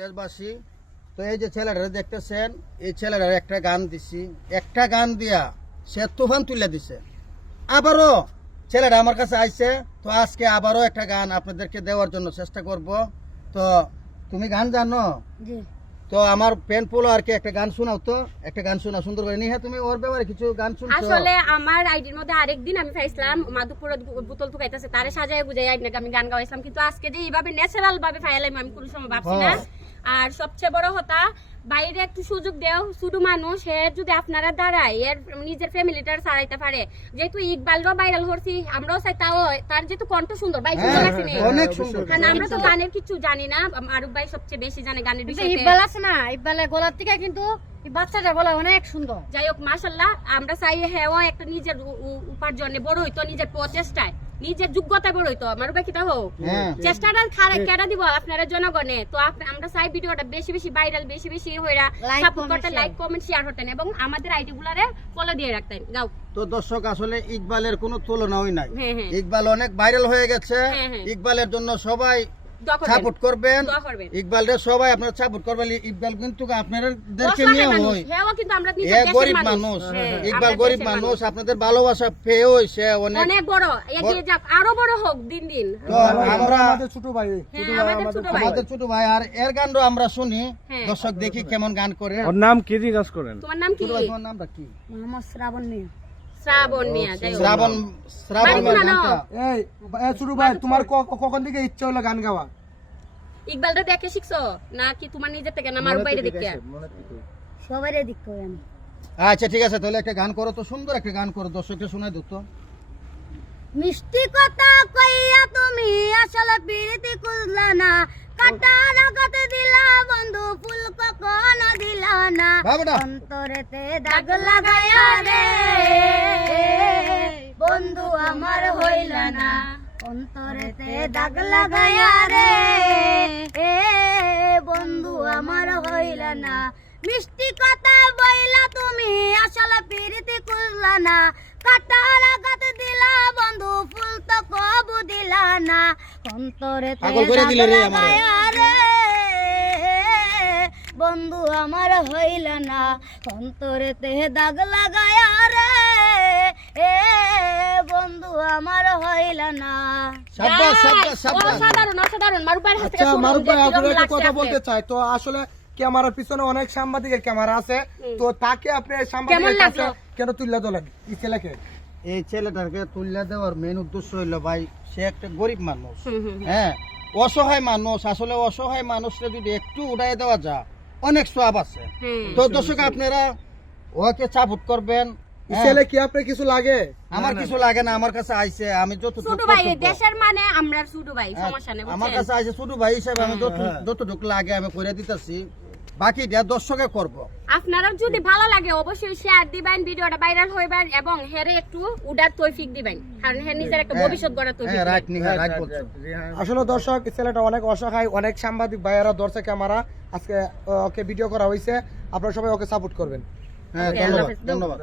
দেশবাসী, তো এই যে ছেলেটা দেখতেছেন, এই ছেলেটার একটা গান দিছি, একটা গান দিয়া সে তুফান তুলে দিছে। আবারও ছেলেটা আমার কাছে আইছে, তো আজকে আবারও একটা গান আপনাদেরকে দেওয়ার জন্য চেষ্টা করব। তো তুমি গান জানো? জি। তো আমার পেন পোলো আর কি একটা গান শোনাও, তো একটা গান শোনাও সুন্দর করে। নিহা, তুমি ওর ব্যাপারে কিছু গান শুনছো? আসলে আমার আইডির মধ্যে আরেকদিন আমি পাইছিলাম মাধুপুর বোতল ফুকাইতেছে, তারে সাজায় বুঝাই আমি গান গাওয়াইছিলাম, কিন্তু আজকে যে এইভাবে ন্যাচারাল ভাবে ফাইলাম আমি কোনো সময় ভাবছি না। আর সবচেয়ে বড় কথা, বাইরে একটু সুযোগ দেও, শুধু মানুষ এর যদি আপনারা দাঁড়ায় এর নিজের ফ্যামিলিটার ছাড়াইতে পারে। যেহেতু ইকবালও ভাইরাল হচ্ছি, আমরাও চাই তাও তার যেহেতু কণ্ঠ সুন্দর, ভাই সুন্দর লাগছে না? অনেক সুন্দর। কারণ আমরা তো গানের কিছু জানি না, মারুফ ভাই সবচেয়ে বেশি জানে গানের বিষয়ে। ইকবাল আছে না, ইকবালের গলার থেকে কিন্তু বাচ্চাটার গলা অনেক সুন্দর। যাই হোক, মাশাআল্লাহ, আমরা চাই হ্যাঁ একটা নিজের উপার্জনে বড় হইতো, নিজের প্রচেষ্টায় নিজের যোগ্যতায় বড় হইতো। আমার ভাই কিটা হোক চেষ্টাটা কেডা দিব আপনারা জনগণে। তো আমরা চাই ভিডিওটা বেশি বেশি ভাইরাল, বেশি বেশি হইরা সাপোর্ট করতে, লাইক কমেন্ট শেয়ার করতেন এবং আমাদের আইডি গুলারে ফলো দিয়ে রাখতেন। গাও। তো দর্শক, আসলে ইকবালের কোনো তুলনাই নাই। ইকবাল অনেক ভাইরাল হয়ে গেছে। ইকবালের জন্য সবাই সাপোর্ট করবেন, ইকবালের সবাই আপনারা সাপোর্ট করবেন। ইকবাল কিন্তু আপনাদেরকে নিয়ে হই, গরিব মানুষ, ইকবাল গরিব মানুষ, আপনাদের ভালোবাসা পেয়ে সে অনেক বড়, এগিয়ে যাক, আরো বড় হোক দিন দিন। তো আমরা আমাদের ছোট ভাই, আমাদের ছোট ভাই, আর এর গানও আমরা শুনি। দর্শক দেখি কেমন গান করে। ওর নাম কি জিজ্ঞাসা করেন? তোমার নাম কি? তোমার নামটা কি? মোহাম্মদ শ্রাবণ মিয়া। শ্রাবণ মিয়া। শ্রাবণ গানটা এই ছোট ভাই, তোমার কখন থেকে ইচ্ছা হলো গান গাওয়া? ইকবালটা দেখে শিখছো নাকি তোমার নিজের থেকে না মারুফ বাইরে দেখে? সবাইরে দিক করে আমি। আচ্ছা ঠিক আছে, তাহলে একটা গান করো তো, সুন্দর একটা গান করো, দর্শককে শোনাই দাও তো। মিষ্টি কথা কইয়া তুমি আসলে প্রীতি খুঁজলা না, কাটার আঘাতে দিলা বন্ধু, ফুল কখনো দিলা না, অন্তরেতে দাগ লাগায়া রে বন্ধু আমার হইলা না, অন্তরেতে দাগ লাগায়া রে বন্ধু আমার হইলা না। মিষ্টি কথা বইলা তুমি আসলে প্রীতি খুঁজলা না, কাটার আঘাতে দিলা বন্ধু, ফুল তো কবু দিলা না, অন্তরেতে দাগ লাগায়া রে বন্ধু আমার হইলা না, অন্তরেতে দাগ লাগায়া রে বন্ধু আমার হইলা না। অসাধারণ অসাধারণ। মারুফ ভাইয়ের হাত থেকে আচ্ছা মারুফ ভাই, আপনাকে একটা কথা বলতে চাই। তো আসলে ক্যামেরার পিছনে অনেক সাংবাদিকের ক্যামেরা আছে, তো তাকে আপনি সাংবাদিকের কাছে কেন তুলে দিলেন? এই ছেলেকে, এই ছেলেটাকে তুলে দেওয়ার মেন উদ্দেশ্য হইলো, ভাই সে একটা গরিব মানুষ, হ্যাঁ অসহায় মানুষ। আসলে অসহায় মানুষরা যদি একটু উড়াই দেওয়া যায় অনেক সওয়াব আছে। তো দর্শক আপনারা ওকে সাপোর্ট করবেন। ছেলে কি আপনার কিছু লাগে? আমার কিছু লাগে না, আমার কাছে আইছে, আমি ছোট ভাই দেশের মানে আমরা ছোট ভাই, সমস্যা নেই। আমার কাছে আইছে ছোট ভাই হিসেবে, আমি যতটুকু লাগে আমি করে দিতেছি, বাকিটা দর্শকে করব। আপনারা যদি ভালো লাগে অবশ্যই শেয়ার দিবেন, ভিডিওটা ভাইরাল হইবেন এবং হেরে একটু উডার তৌফিক দিবেন, কারণ হে নিজের একটা ভবিষ্যৎ গড়ার তৌফিক। আসলে দর্শক, ছেলেটা অনেক অসহায়, অনেক সাংবাদিক ভাইয়েরা ধরছে ক্যামেরা, আজকে ওকে ভিডিও করা হয়েছে, আপনারা সবাই ওকে সাপোর্ট করবেন। হ্যাঁ, ধন্যবাদ।